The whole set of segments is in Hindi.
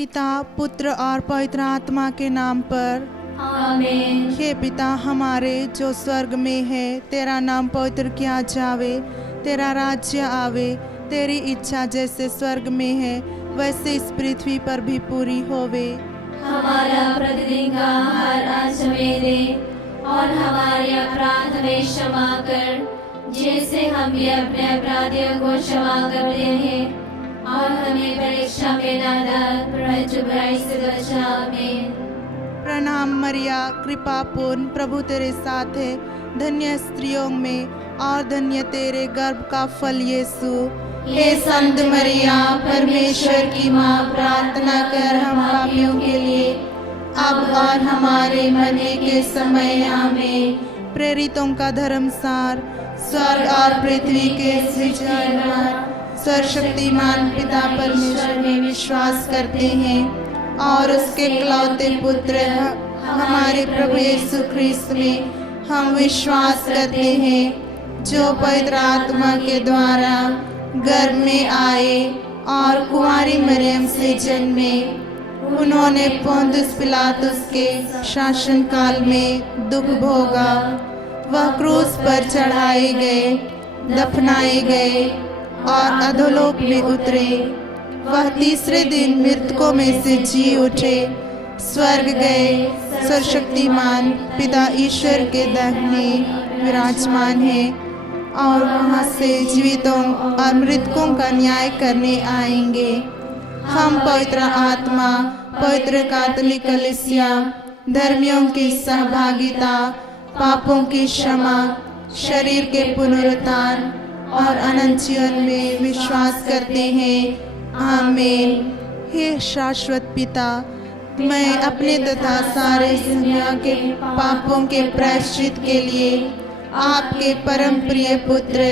पिता, पुत्र और पवित्र आत्मा के नाम पर आमीन। हे पिता हमारे जो स्वर्ग में है, तेरा नाम पवित्र किया जावे, तेरा राज्य आवे, तेरी इच्छा जैसे स्वर्ग में है वैसे इस पृथ्वी पर भी पूरी होवे। हमारा प्रतिदिन का आहार आज हमें दे और हमारे अपराध हमें क्षमा कर, जैसे हम भी अपने अपराधियों को क्षमा करते हैं, और हमें परीक्षा में न डाल, परंतु बुराई से बचा। आमीन। प्रणाम मरिया, कृपा पूर्ण, प्रभु तेरे साथ है, धन्य स्त्रियों में और धन्य तेरे गर्भ का फल यीशु। हे संत मरिया, परमेश्वर की माँ, प्रार्थना कर हम पापियों के लिए, अब और हमारे मरने के समय। आमीन। प्रेरितों का धर्मसार। स्वर्ग और पृथ्वी के सृजनहार सर्वशक्तिमान पिता परमेश्वर में विश्वास करते हैं, और उसके इकलौते पुत्र हमारे प्रभु यीशु ख्रिस्त में हम विश्वास करते हैं, जो पवित्र आत्मा के द्वारा गर्भ में आए और कुंवारी मरियम से जन्मे। उन्होंने पोंतुस पिलातुस के शासन काल में दुख भोगा, वह क्रूस पर चढ़ाए गए, दफनाए गए और अधोलोक में उतरे। वह तीसरे दिन मृतकों में से जी उठे, स्वर्ग गए, सर्वशक्तिमान पिता ईश्वर के दाहिने विराजमान है, और वहां से जीवितों और मृतकों का न्याय करने आएंगे। हम पवित्र आत्मा, पवित्र कैथोलिक कलीसिया, धर्मियों की सहभागिता, पापों की क्षमा, शरीर के पुनरुत्थान और अनंत जीवन में विश्वास करते हैं। आमीन। हे शाश्वत पिता, मैं अपने तथा सारे दुनिया के पापों के प्रायश्चित के लिए आपके परम प्रिय पुत्र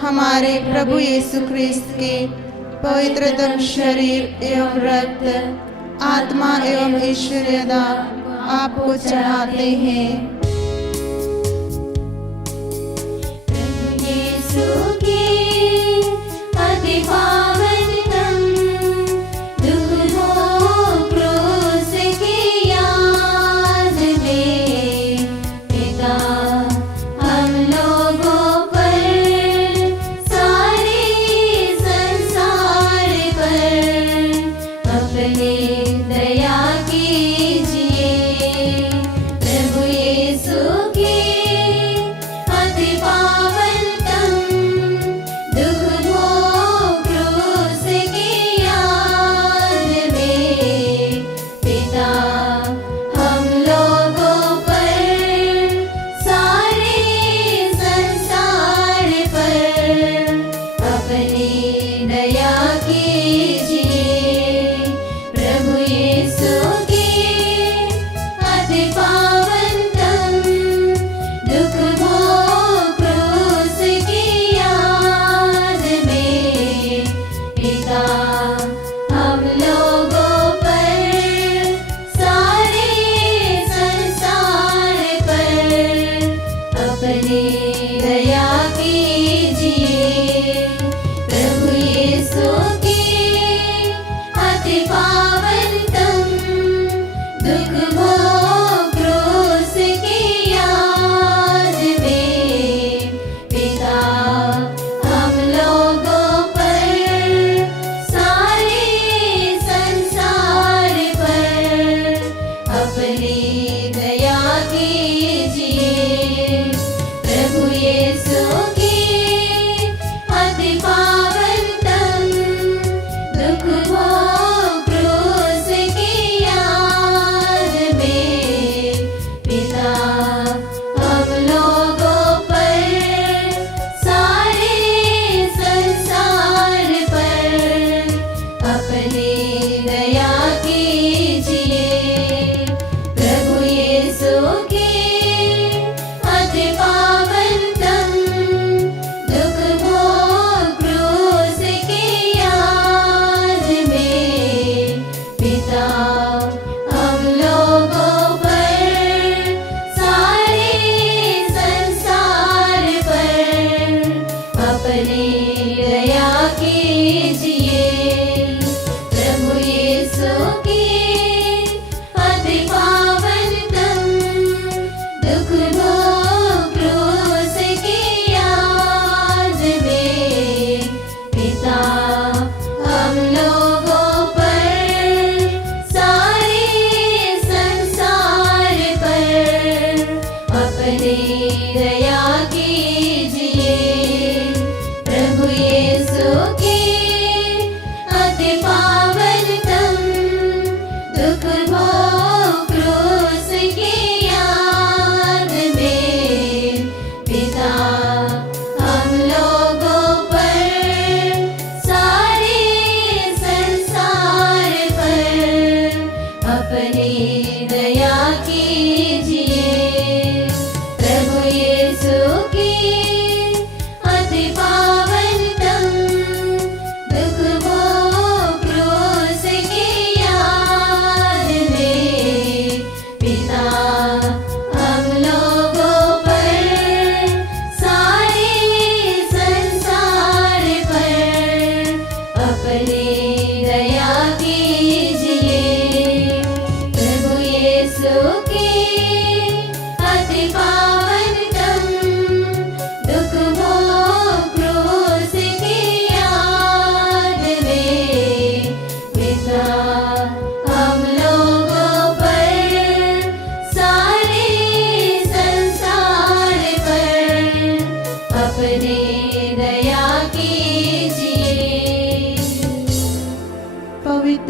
हमारे प्रभु यीशु ख्रिस्त के पवित्रतम शरीर एवं रक्त, आत्मा एवं ईश्वरीयता आपको चढ़ाते हैं। दया कीजिए प्रभु यीशु।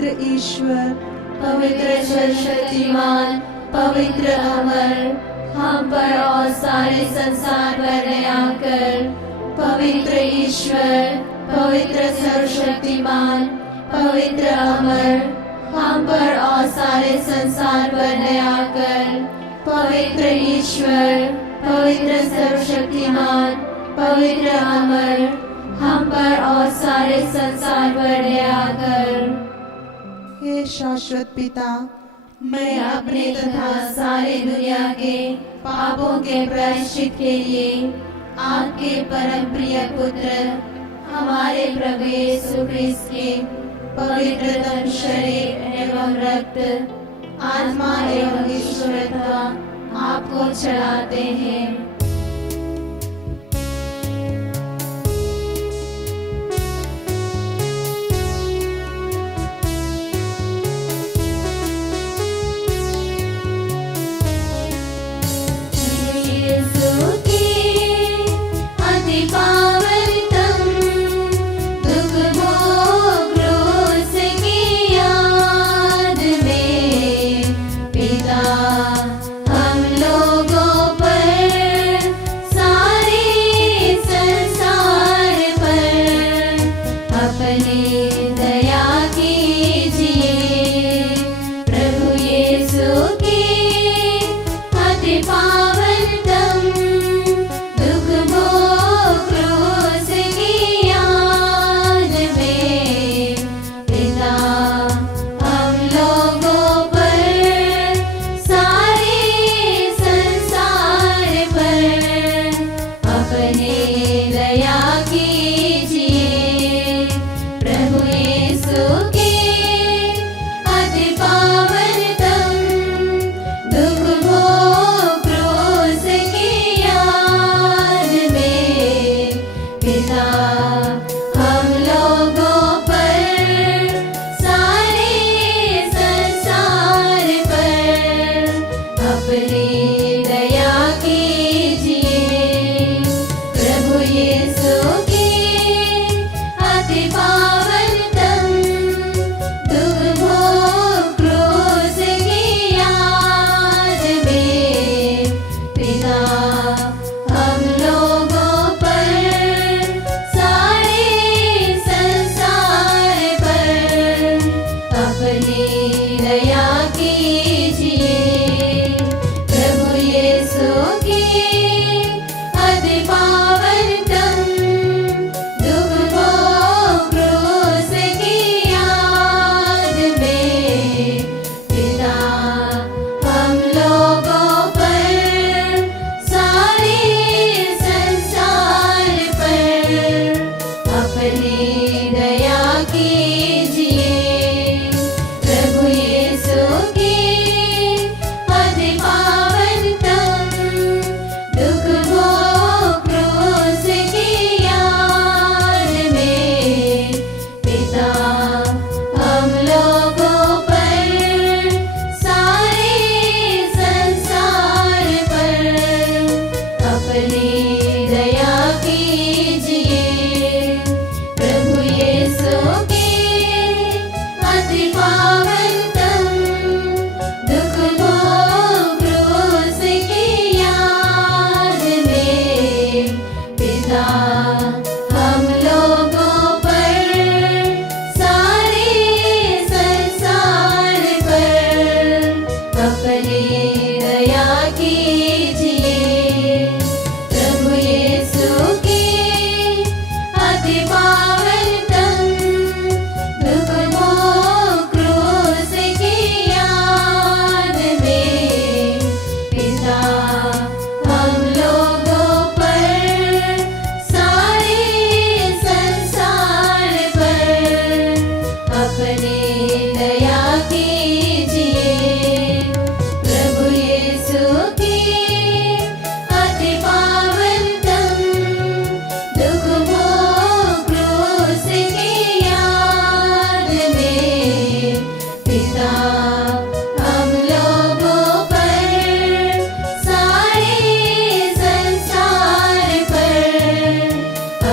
पवित्र ईश्वर, पवित्र सर्वशक्तिमान, पवित्र अमर, हम पर और सारे संसार पर दया कर। पवित्र ईश्वर, पवित्र सर्वशक्तिमान, पवित्र अमर, हम पर और सारे संसार पर दया कर। पवित्र ईश्वर, पवित्र सर्वशक्तिमान, पवित्र अमर, हम पर और सारे संसार पर दया कर। हे शाश्वत पिता, मैं अपने तथा सारे दुनिया के पापों के प्रायश्चित के लिए आपके परम प्रिय पुत्र हमारे प्रभु यीशु ख्रिस्त के पवित्रतम शरीर एवं रक्त, आत्मा एवं ईश्वरता आपको चढ़ाते हैं।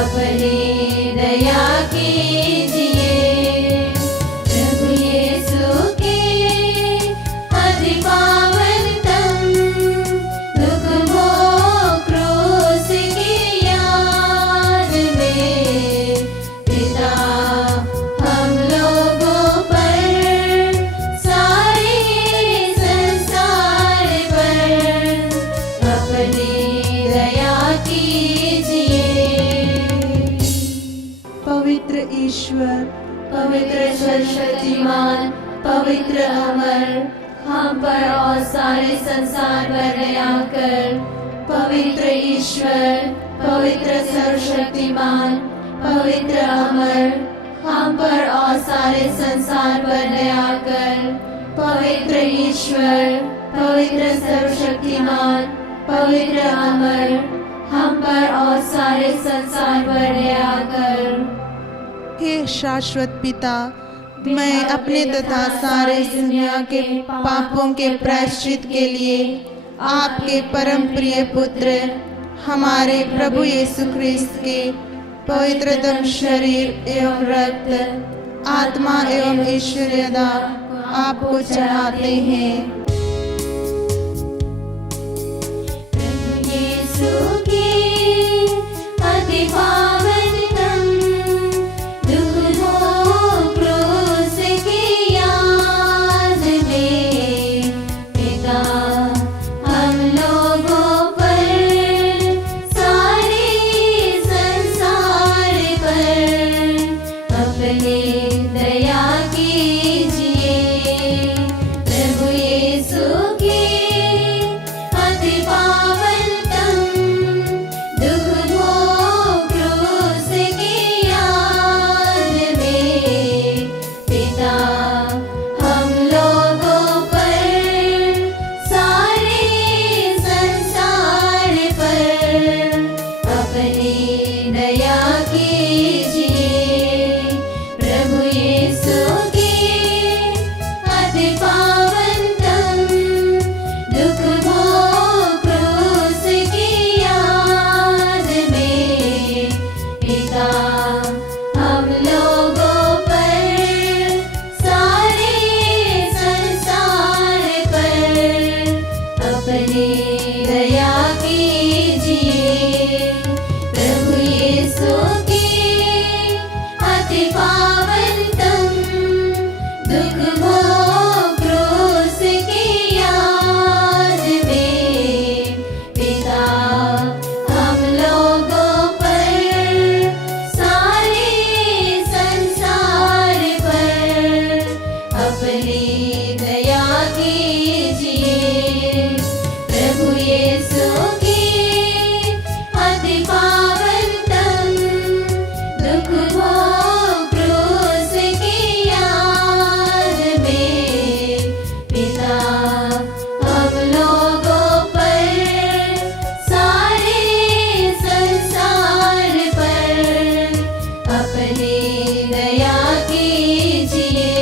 अपनी दया कीजिए प्रभु सर्वशक्तिमान पवित्र अमर, हम पर और सारे संसार पर दया कर। पवित्र ईश्वर, पवित्र सर्वशक्तिमान पवित्र अमर, हम पर और सारे संसार पर दया कर। पवित्र ईश्वर, पवित्र सर्वशक्तिमान पवित्र अमर, हम पर और सारे संसार पर दया कर। हे शाश्वत पिता, मैं अपने तथा सारे इस दुनिया के पापों के प्रायश्चित के लिए आपके परम प्रिय पुत्र हमारे प्रभु यीशु ख्रिस्त के पवित्रतम शरीर एवं रक्त, आत्मा एवं ईश्वरीयता आपको चढ़ाते हैं। प्रभु यीशु के अति पावन तन दुख भोग क्रूस की याद में, पिता हम लोगों पर सारे संसार पर अपनी दया कीजिए। प्रभु यीशु के अति पावन तन दुख भोग क्रूस की याद में, पिता हम लोगों पर सारे संसार पर अपनी दया कीजिए। प्रभु यीशु के अति पावन तन दुख भोग क्रूस की याद में, पिता हम लोगों पर सारे संसार पर अपनी दया कीजिए। प्रभु यीशु के अति पावन तन दुख भोग क्रूस की याद में, पिता हम लोगों पर सारे संसार पर अपनी दया कीजिए। प्रभु यीशु के अति पावन तन दुख भोग क्रूस की याद में, पिता हम लोगों पर सारे संसार पर अपनी दया कीजिए।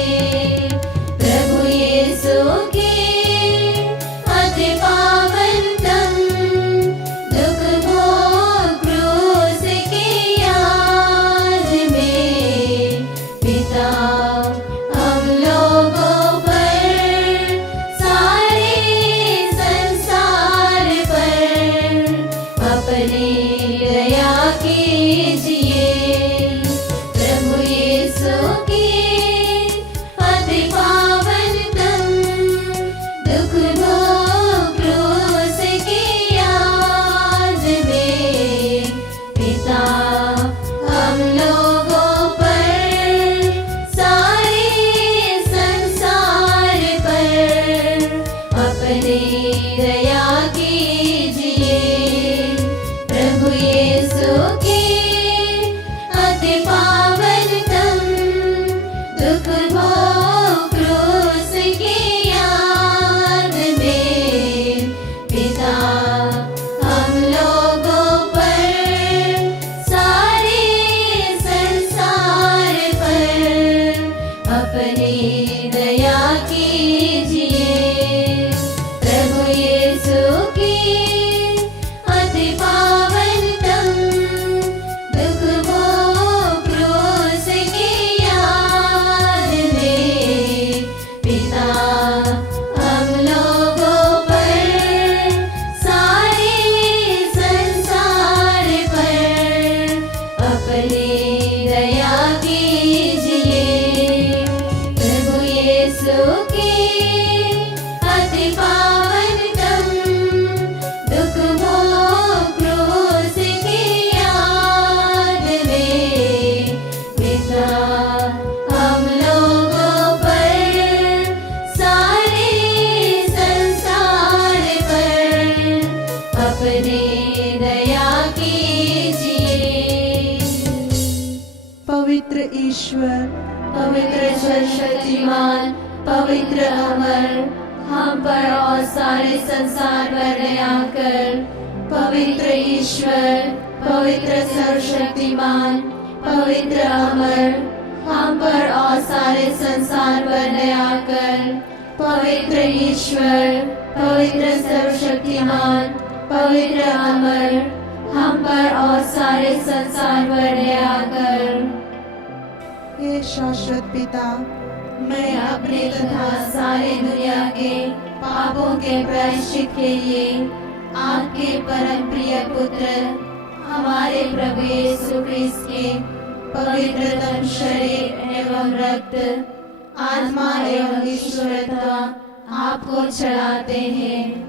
ईश्वर, पवित्र सर्वशक्तिमान, पवित्र अमर, हम पर और सारे संसार पर दया कर। पवित्र ईश्वर, पवित्र सर्वशक्तिमान, पवित्र अमर, हम पर और सारे संसार पर दया कर। पवित्र ईश्वर, पवित्र सर्वशक्तिमान, पवित्र अमर, हम पर और सारे संसार पर दया कर। हे शाश्वत पिता, मैं अपने तथा सारे दुनिया के पापों के प्रायश्चित के लिए आपके परम प्रिय पुत्र हमारे प्रभु यीशु क्रिस्त के पवित्रतम शरीर एवं रक्त, आत्मा एवं ईश्वरता आपको चढ़ाते हैं।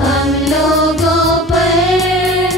हम लोगों पर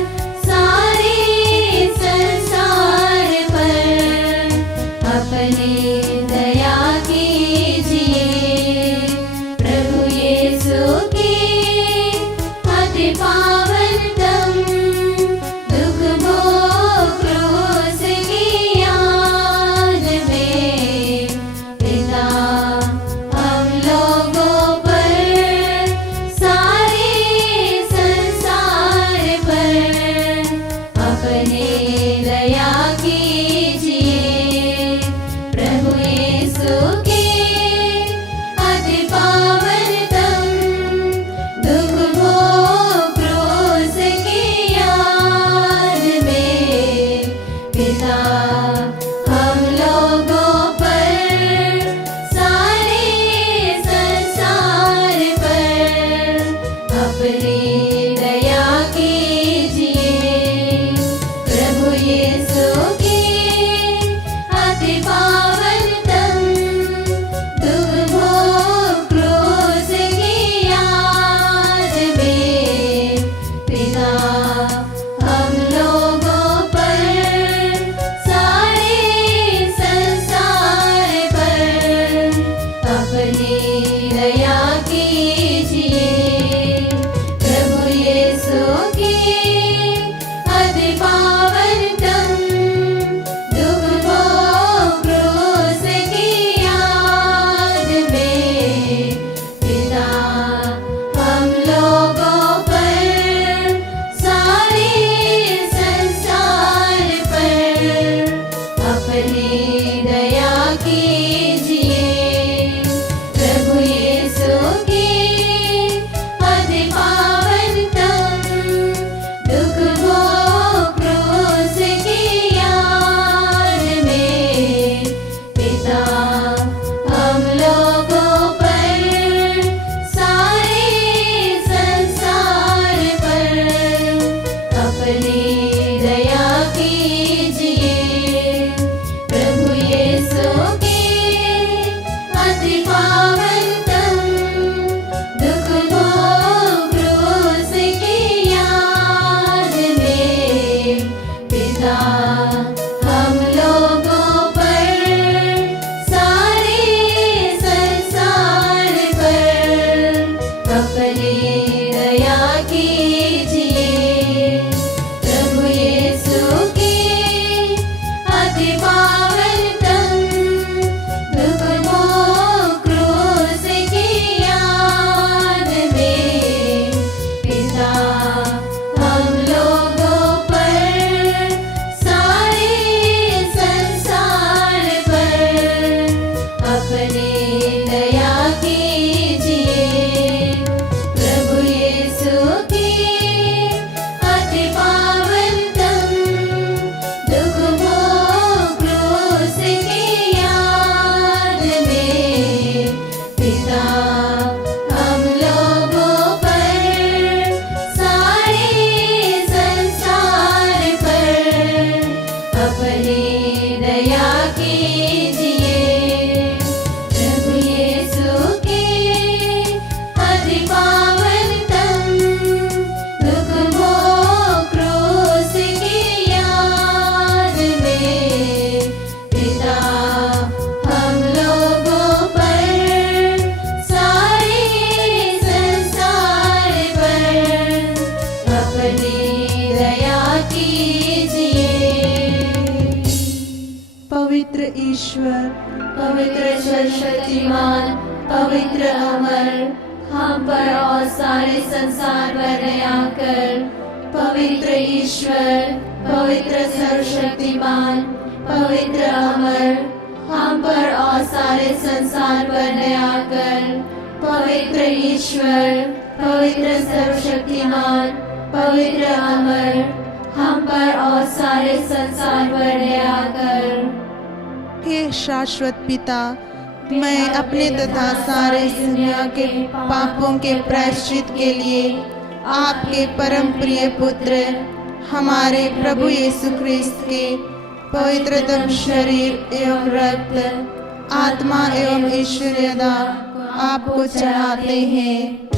ईश्वर, पवित्र सर्वशक्तिमान, पवित्र अमर, हम पर और सारे संसार पर दया कर। पवित्र ईश्वर, पवित्र सर्वशक्तिमान, पवित्र अमर, हम पर और सारे संसार पर दया कर। पवित्र ईश्वर, पवित्र सर्वशक्तिमान, पवित्र अमर, हम पर और सारे संसार पर दया कर। हे शाश्वत पिता, मैं अपने तथा सारे इस दुनिया के पापों के प्रायश्चित के लिए आपके परम प्रिय पुत्र हमारे प्रभु यीशु ख्रिस्त के पवित्रतम शरीर एवं रक्त, आत्मा एवं ईश्वरीयता आपको चढ़ाते हैं।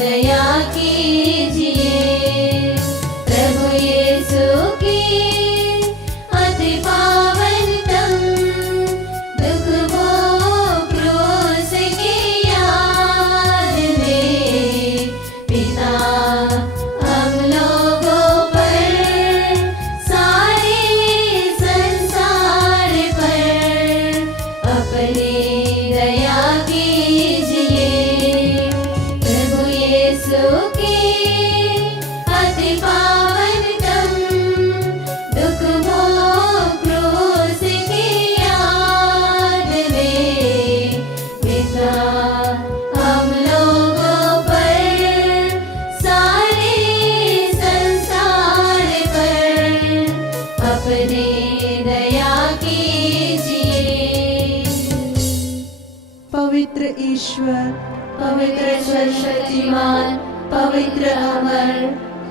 दया कीजिए। प्रभु यीशु की ईश्वर, पवित्र सर्वशक्तिमान, पवित्र अमर,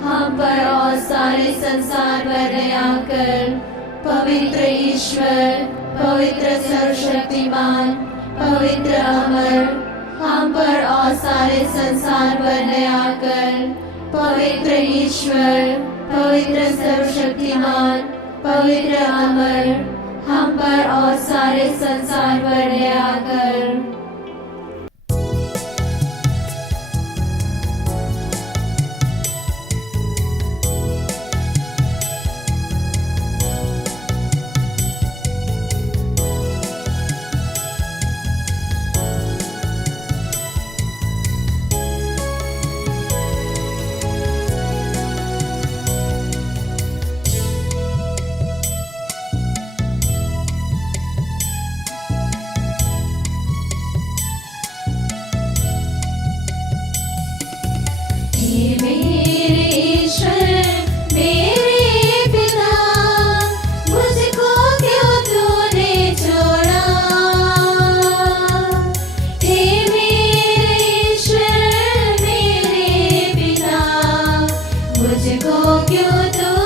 हम पर और सारे संसार पर दया कर। पवित्र ईश्वर, पवित्र सर्वशक्तिमान, पवित्र अमर, हम पर और सारे संसार पर दया कर। पवित्र ईश्वर, पवित्र सर्वशक्तिमान, पवित्र अमर, हम पर और सारे संसार पर दया कर। मुझको क्यों